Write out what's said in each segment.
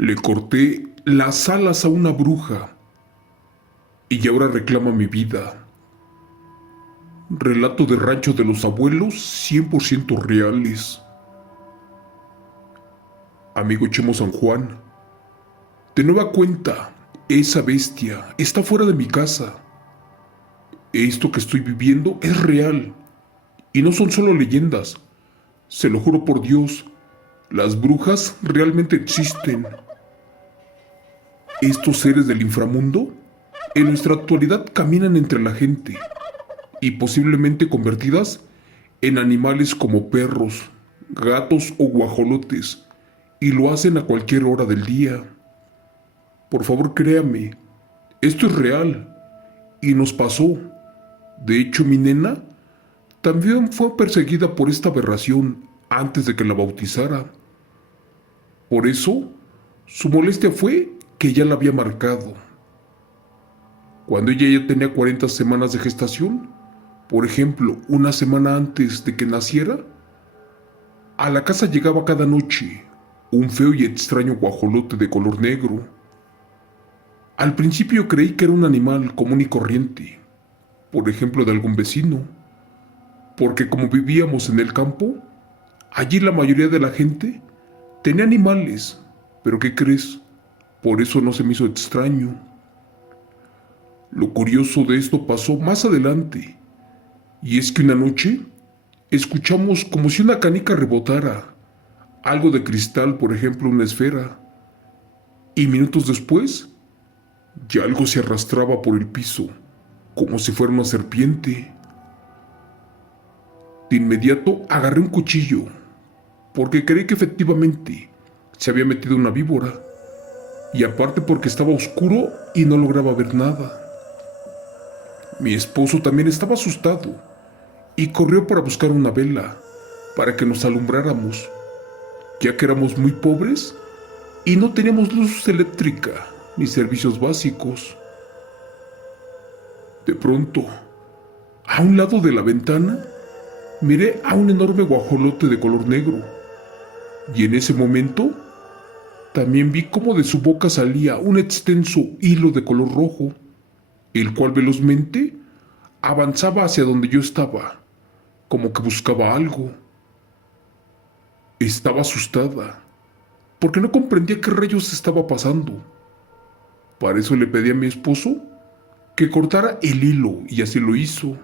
Le corté las alas a una bruja y ahora reclama mi vida. Relato de rancho de los abuelos 100% reales. Amigo Chemo San Juan, de nueva cuenta, esa bestia está fuera de mi casa. Esto que estoy viviendo es real y no son solo leyendas. Se lo juro por Dios, las brujas realmente existen. Estos seres del inframundo en nuestra actualidad caminan entre la gente y posiblemente convertidas en animales como perros, gatos o guajolotes, y lo hacen a cualquier hora del día. Por favor, créame, esto es real y nos pasó. De hecho, mi nena también fue perseguida por esta aberración antes de que la bautizara. Por eso, su molestia fue que ya la había marcado. Cuando ella ya tenía 40 semanas de gestación, por ejemplo, una semana antes de que naciera, a la casa llegaba cada noche un feo y extraño guajolote de color negro. Al principio creí que era un animal común y corriente, por ejemplo de algún vecino, porque como vivíamos en el campo, allí la mayoría de la gente tenía animales, pero ¿qué crees? Por eso no se me hizo extraño. Lo curioso de esto pasó más adelante, y es que una noche escuchamos como si una canica rebotara, algo de cristal, por ejemplo una esfera, y minutos después ya algo se arrastraba por el piso, como si fuera una serpiente. De inmediato agarré un cuchillo, porque creí que efectivamente se había metido una víbora, y aparte porque estaba oscuro y no lograba ver nada. Mi esposo también estaba asustado y corrió para buscar una vela para que nos alumbráramos, ya que éramos muy pobres y no teníamos luz eléctrica ni servicios básicos. De pronto, a un lado de la ventana, miré a un enorme guajolote de color negro, y en ese momento también vi cómo de su boca salía un extenso hilo de color rojo, el cual velozmente avanzaba hacia donde yo estaba, como que buscaba algo. Estaba asustada, porque no comprendía qué rayos estaba pasando. Para eso le pedí a mi esposo que cortara el hilo y así lo hizo.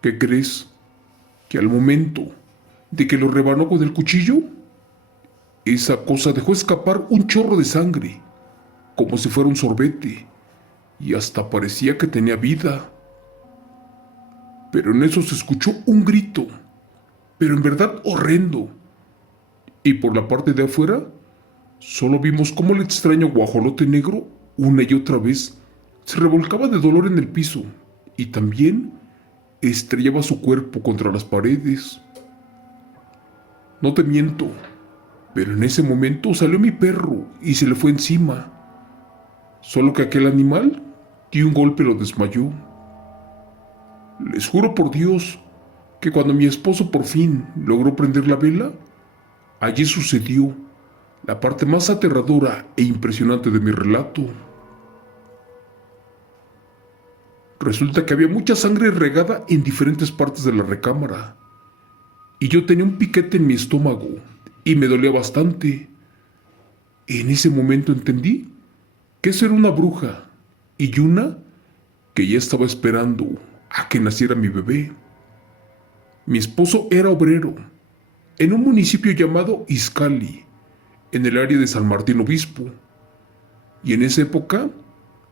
¿Qué crees? Que al momento de que lo rebanó con el cuchillo, esa cosa dejó escapar un chorro de sangre, como si fuera un sorbete, y hasta parecía que tenía vida. Pero en eso se escuchó un grito, pero en verdad horrendo, y por la parte de afuera solo vimos cómo el extraño guajolote negro una y otra vez se revolcaba de dolor en el piso y también estrellaba su cuerpo contra las paredes. No te miento, pero en ese momento salió mi perro y se le fue encima. Solo que aquel animal dio un golpe y lo desmayó. Les juro por Dios que cuando mi esposo por fin logró prender la vela, allí sucedió la parte más aterradora e impresionante de mi relato. Resulta que había mucha sangre regada en diferentes partes de la recámara, y yo tenía un piquete en mi estómago y me dolía bastante. En ese momento entendí que eso era una bruja y una que ya estaba esperando a que naciera mi bebé. Mi esposo era obrero en un municipio llamado Izcalli, en el área de San Martín Obispo, y en esa época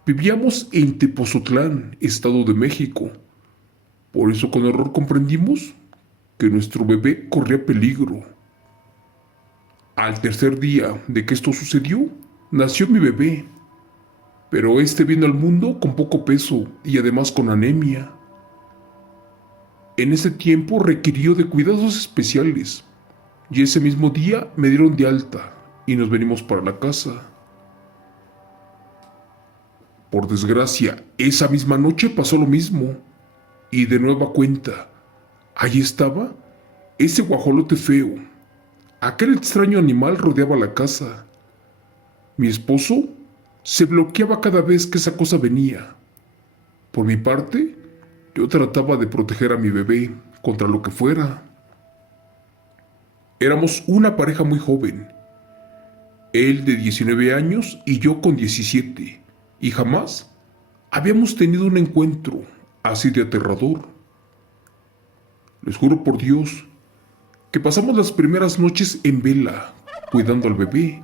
vivíamos en Tepozotlán, Estado de México. Por eso con horror comprendimos que nuestro bebé corría peligro. Al tercer día de que esto sucedió, nació mi bebé, pero este vino al mundo con poco peso y además con anemia. En ese tiempo requirió de cuidados especiales, y ese mismo día me dieron de alta y nos venimos para la casa. Por desgracia, esa misma noche pasó lo mismo, y de nueva cuenta, allí estaba ese guajolote feo. Aquel extraño animal rodeaba la casa, Mi esposo se bloqueaba cada vez que esa cosa venía. Por mi parte, yo trataba de proteger a mi bebé contra lo que fuera. Éramos una pareja muy joven, él de 19 años y yo con 17, y jamás habíamos tenido un encuentro así de aterrador. Les juro por Dios que pasamos las primeras noches en vela, cuidando al bebé,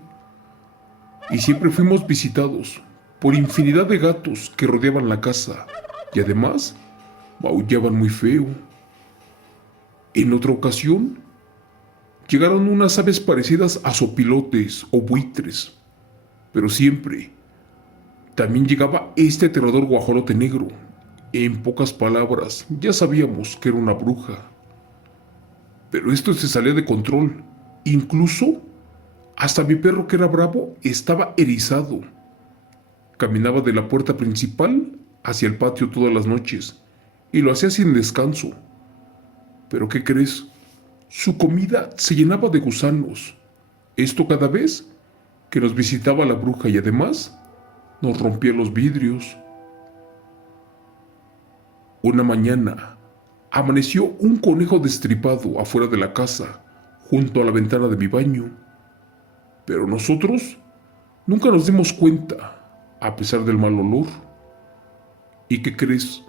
y siempre fuimos visitados por infinidad de gatos que rodeaban la casa y además maullaban muy feo. En otra ocasión, llegaron unas aves parecidas a sopilotes o buitres, pero siempre también llegaba este aterrador guajolote negro. En pocas palabras, ya sabíamos que era una bruja. Pero esto se salía de control. Incluso, hasta mi perro, que era bravo, estaba erizado. Caminaba de la puerta principal hacia el patio todas las noches, y lo hacía sin descanso. ¿Pero qué crees? Su comida se llenaba de gusanos. Esto cada vez que nos visitaba la bruja, y además nos rompía los vidrios. Una mañana amaneció un conejo destripado afuera de la casa, junto a la ventana de mi baño. Pero nosotros nunca nos dimos cuenta, a pesar del mal olor. ¿Y qué crees?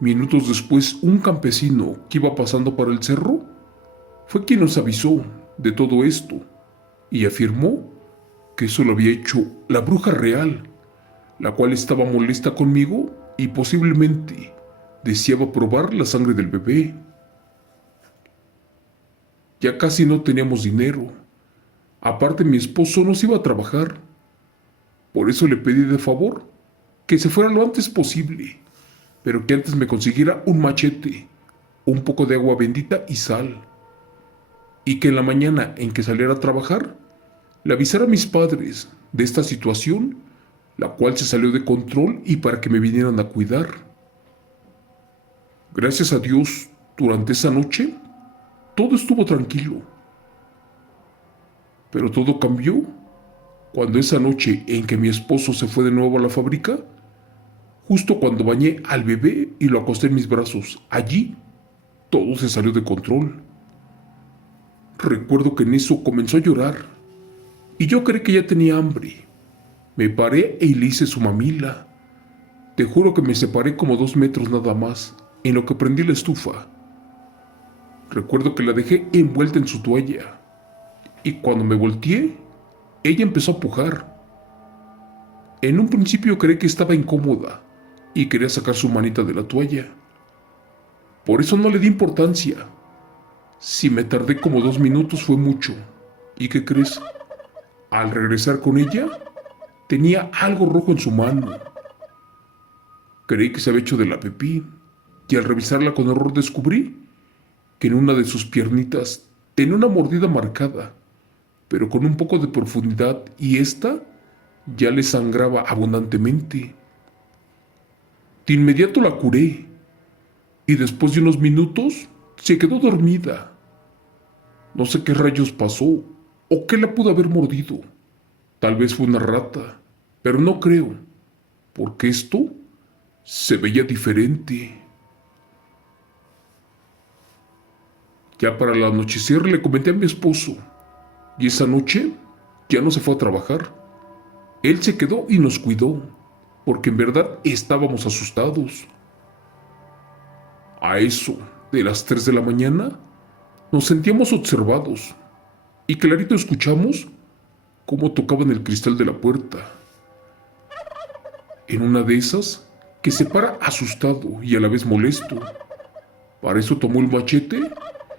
Minutos después, un campesino que iba pasando para el cerro fue quien nos avisó de todo esto y afirmó que eso lo había hecho la bruja real, la cual estaba molesta conmigo y posiblemente deseaba probar la sangre del bebé. Ya casi no teníamos dinero. Aparte, mi esposo nos iba a trabajar. Por eso le pedí de favor que se fuera lo antes posible, pero que antes me consiguiera un machete, un poco de agua bendita y sal, y que en la mañana en que saliera a trabajar, le avisara a mis padres de esta situación, la cual se salió de control, y para que me vinieran a cuidar. Gracias a Dios, durante esa noche, todo estuvo tranquilo. Pero todo cambió cuando esa noche en que mi esposo se fue de nuevo a la fábrica, justo cuando bañé al bebé y lo acosté en mis brazos, allí todo se salió de control. Recuerdo que en eso comenzó a llorar y yo creí que ya tenía hambre. Me paré y le hice su mamila. Te juro que me separé como 2 metros nada más, en lo que prendí la estufa. Recuerdo que la dejé envuelta en su toalla y cuando me volteé, ella empezó a pujar. En un principio creí que estaba incómoda y quería sacar su manita de la toalla. Por eso no le di importancia. Si me tardé como 2 minutos fue mucho. ¿Y qué crees? Al regresar con ella, tenía algo rojo en su mano. Creí que se había hecho de la pipí y al revisarla con horror descubrí que en una de sus piernitas tenía una mordida marcada, pero con un poco de profundidad, y esta ya le sangraba abundantemente. De inmediato la curé y después de unos minutos se quedó dormida. No sé qué rayos pasó o qué la pudo haber mordido. Tal vez fue una rata, pero no creo, porque esto se veía diferente. Ya para el anochecer le comenté a mi esposo y esa noche ya no se fue a trabajar. Él se quedó y nos cuidó, porque en verdad estábamos asustados. A eso de las 3 de la mañana nos sentíamos observados y clarito escuchamos cómo tocaban el cristal de la puerta. En una de esas, que se para asustado y a la vez molesto. Para eso tomó el machete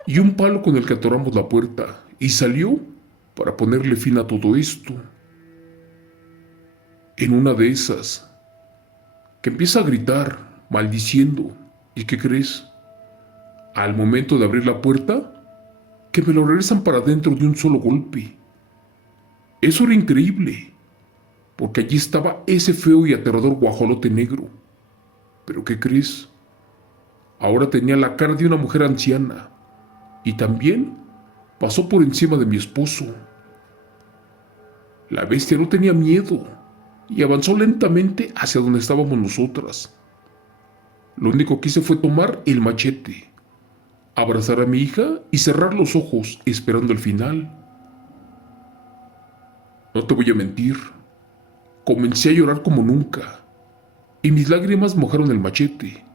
y un palo con el que atoramos la puerta y salió para ponerle fin a todo esto. En una de esas, que empieza a gritar, maldiciendo, ¿y qué crees? Al momento de abrir la puerta, que me lo regresan para adentro de un solo golpe. Eso era increíble, porque allí estaba ese feo y aterrador guajolote negro. ¿Pero qué crees? Ahora tenía la cara de una mujer anciana y también pasó por encima de mi esposo. La bestia no tenía miedo y avanzó lentamente hacia donde estábamos nosotras. Lo único que hice fue tomar el machete, abrazar a mi hija y cerrar los ojos esperando el final. No te voy a mentir, comencé a llorar como nunca y mis lágrimas mojaron el machete.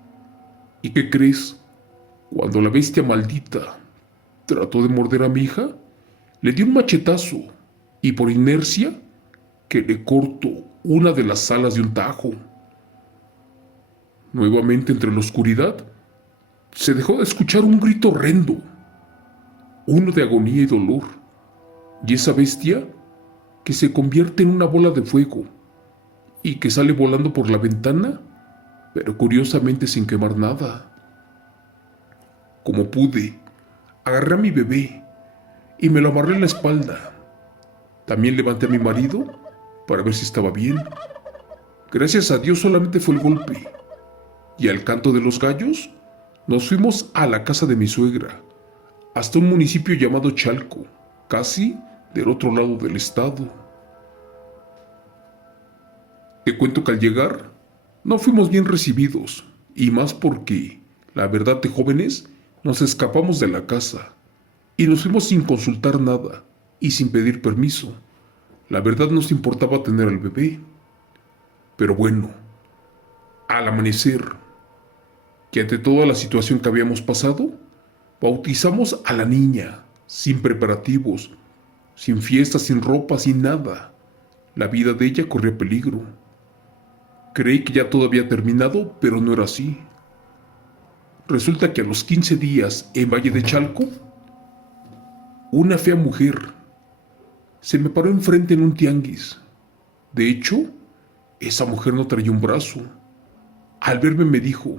¿Y qué crees? Cuando la bestia maldita trató de morder a mi hija, le di un machetazo y por inercia que le corto una de las alas de un tajo. Nuevamente entre la oscuridad se dejó de escuchar un grito horrendo, uno de agonía y dolor, y esa bestia que se convierte en una bola de fuego y que sale volando por la ventana, pero curiosamente sin quemar nada. Como pude, agarré a mi bebé y me lo amarré en la espalda. También levanté a mi marido para ver si estaba bien. Gracias a Dios solamente fue el golpe. Y al canto de los gallos, nos fuimos a la casa de mi suegra, hasta un municipio llamado Chalco, casi del otro lado del estado. Te cuento que al llegar, no fuimos bien recibidos, y más porque, la verdad de jóvenes, nos escapamos de la casa y nos fuimos sin consultar nada y sin pedir permiso. La verdad nos importaba tener al bebé. Pero bueno, al amanecer, que ante toda la situación que habíamos pasado, bautizamos a la niña, sin preparativos, sin fiesta, sin ropa, sin nada. La vida de ella corría peligro. Creí que ya todo había terminado, pero no era así. Resulta que a los 15 días, en Valle de Chalco, una fea mujer se me paró enfrente en un tianguis. De hecho, esa mujer no traía un brazo. Al verme me dijo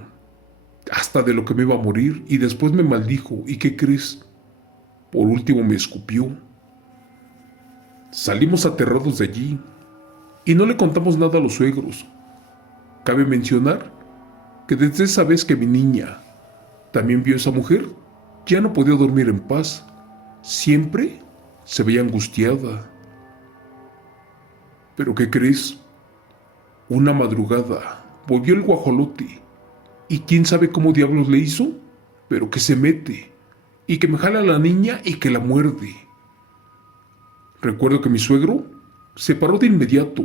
hasta de lo que me iba a morir y después me maldijo. ¿Y qué crees? Por último me escupió. Salimos aterrados de allí y no le contamos nada a los suegros. Cabe mencionar que desde esa vez que mi niña también vio a esa mujer, ya no podía dormir en paz. Siempre se veía angustiada. ¿Pero qué crees? Una madrugada volvió el guajolote y quién sabe cómo diablos le hizo, pero que se mete y que me jala a la niña y que la muerde. Recuerdo que mi suegro se paró de inmediato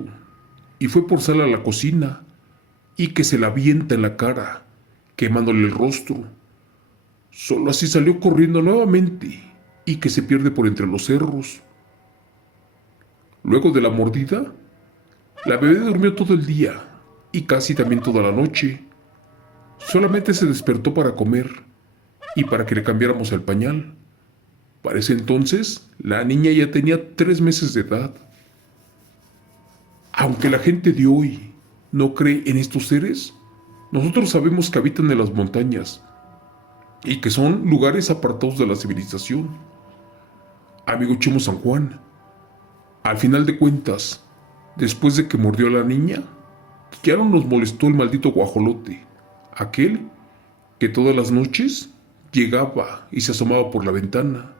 y fue por sal a la cocina y que se la avienta en la cara, quemándole el rostro. Solo así salió corriendo nuevamente y que se pierde por entre los cerros. Luego de la mordida, la bebé durmió todo el día y casi también toda la noche. Solamente se despertó para comer y para que le cambiáramos el pañal. Para ese entonces, la niña ya tenía 3 meses de edad. Aunque la gente de hoy no cree en estos seres, nosotros sabemos que habitan en las montañas y que son lugares apartados de la civilización. Amigo Chemo San Juan, al final de cuentas, después de que mordió a la niña, ya no nos molestó el maldito guajolote, aquel que todas las noches llegaba y se asomaba por la ventana.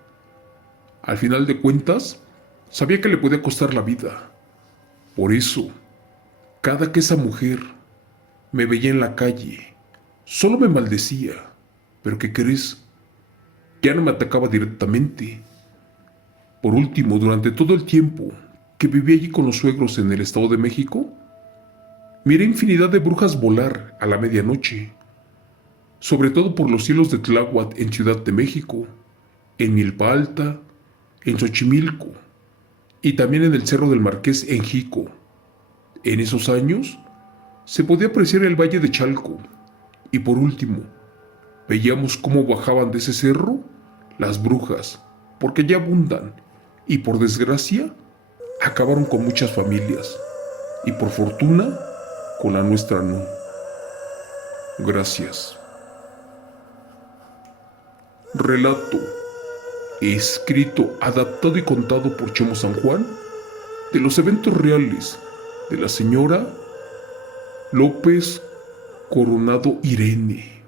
Al final de cuentas, sabía que le podía costar la vida. Por eso, cada que esa mujer me veía en la calle, solo me maldecía. Pero ¿qué crees? Ya no me atacaba directamente. Por último, durante todo el tiempo que viví allí con los suegros en el Estado de México, miré infinidad de brujas volar a la medianoche, sobre todo por los cielos de Tláhuac en Ciudad de México, en Milpa Alta, en Xochimilco y también en el Cerro del Marqués en Jico. En esos años se podía apreciar el Valle de Chalco y por último veíamos cómo bajaban de ese cerro las brujas, porque ya abundan y por desgracia acabaron con muchas familias y por fortuna con la nuestra no. Gracias. Relato escrito, adaptado y contado por Chemo San Juan de los eventos reales de la señora López Coronado Irene.